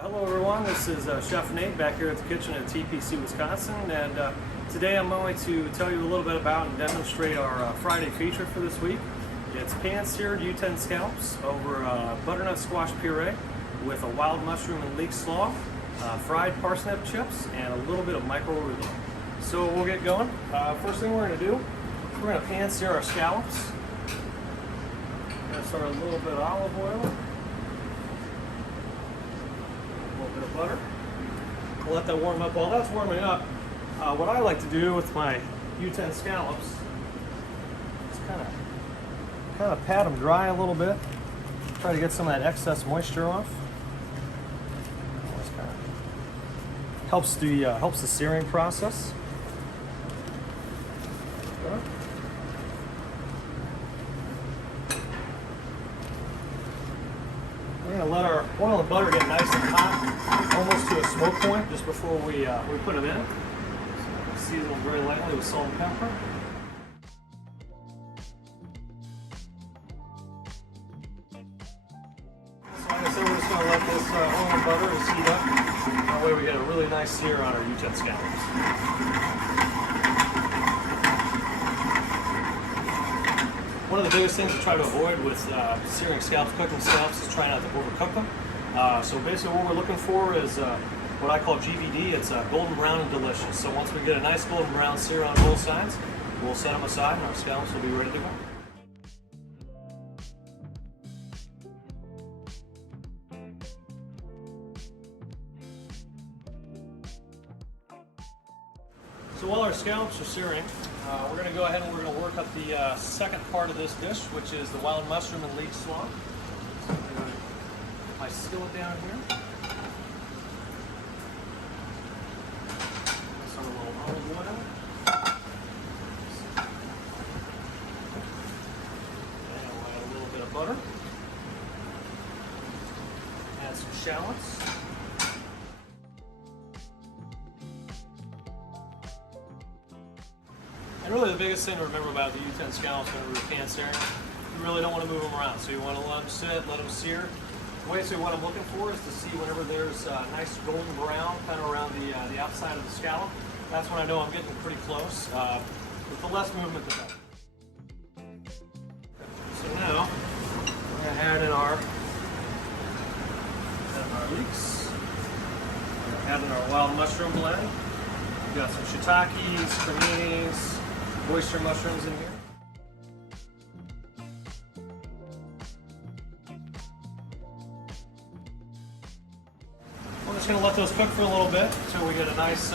Hello everyone, this is Chef Nate back here at the kitchen at TPC Wisconsin, and today I'm going to tell you a little bit about and demonstrate our Friday feature for this week. It's pan-seared U10 scallops over butternut squash puree with a wild mushroom and leek slaw, fried parsnip chips, and a little bit of micro arugula. So we'll get going. First thing we're going to do, we're going to pan-sear our scallops. We're going to start a little bit of olive oil. Bit of butter. We'll let that warm up. While that's warming up, what I like to do with my U10 scallops is kind of pat them dry a little bit. Try to get some of that excess moisture off. This kind of helps the searing process. We're going to let our oil and butter get nice and hot, almost to a smoke point, just before we put them in. So season them very lightly with salt and pepper. So like I said, we're just going to let this oil and butter heat up. That way we get a really nice sear on our U10 scallops. One of the biggest things to try to avoid with searing scallops, cooking scallops, is try not to overcook them. So basically what we're looking for is what I call GBD. It's golden brown and delicious. So once we get a nice golden brown sear on both sides, we'll set them aside and our scallops will be ready to go. So while our scallops are searing, we're going to go ahead and we're going to work up the second part of this dish, which is the wild mushroom and leek slaw. So I'm going to put my skillet down here. Some a little olive oil. And I'll add a little bit of butter. Add some shallots. And really the biggest thing to remember about the U10 scallops when we're pan searing, you really don't want to move them around. So you want to let them sit, let them sear. Basically what I'm looking for is to see whenever there's a nice golden brown kind of around the outside of the scallop. That's when I know I'm getting pretty close. With the less movement, the better. So now, we're going to add in our leeks. We're going to add in our wild mushroom blend. We've got some shiitakes, creminis, oyster mushrooms in here. We're just going to let those cook for a little bit until we get a nice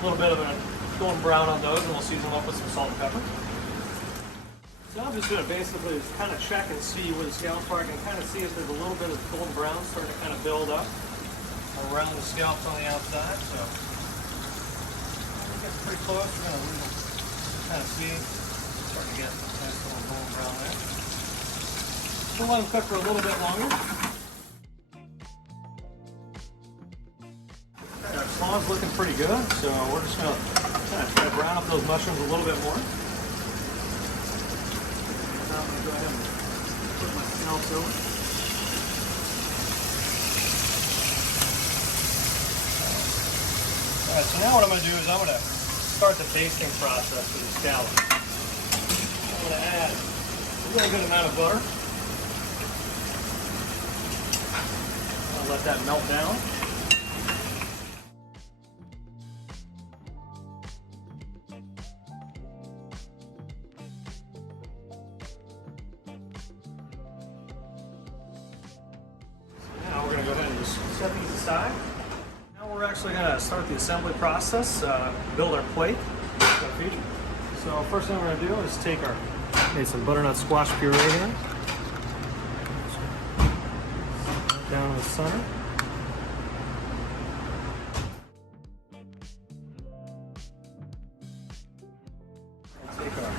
little bit of a golden brown on those, and we'll season them up with some salt and pepper. So I'm just going to basically just kind of check and see where the scallops are. I can kind of see if there's a little bit of golden brown starting to kind of build up around the scallops on the outside. So it gets pretty close. We're going to kind of see, starting to get a nice little golden brown there. We'll let them cook for a little bit longer. Our slaw's looking pretty good, so we're just going to kind of try to brown up those mushrooms a little bit more. Now I'm going to go ahead and put my scallops over. Alright, so now what I'm going to do is I'm going to start the basting process for the scallops. I'm going to add a really good amount of butter. I'll let that melt down. So now we're going to go ahead and just set these aside. We're actually going to start the assembly process, build our plate. So first thing we're going to do is take some butternut squash puree here. Down in the center. And take our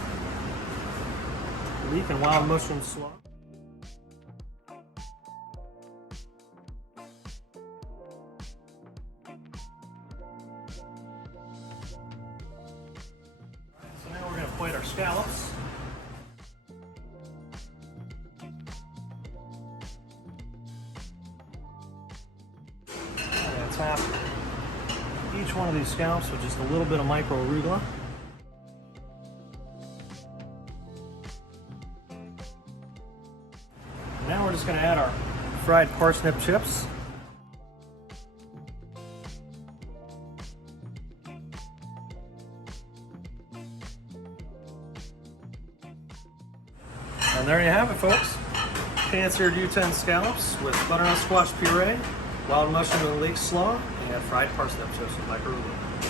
leek and wild mushroom slaw. Plate our scallops. top each one of these scallops with just a little bit of micro arugula. Now we're just going to add our fried parsnip chips. And there you have it, folks. Pan-seared U10 scallops with butternut squash puree, wild mushroom and leek slaw, and fried parsnip chips with micro arugula.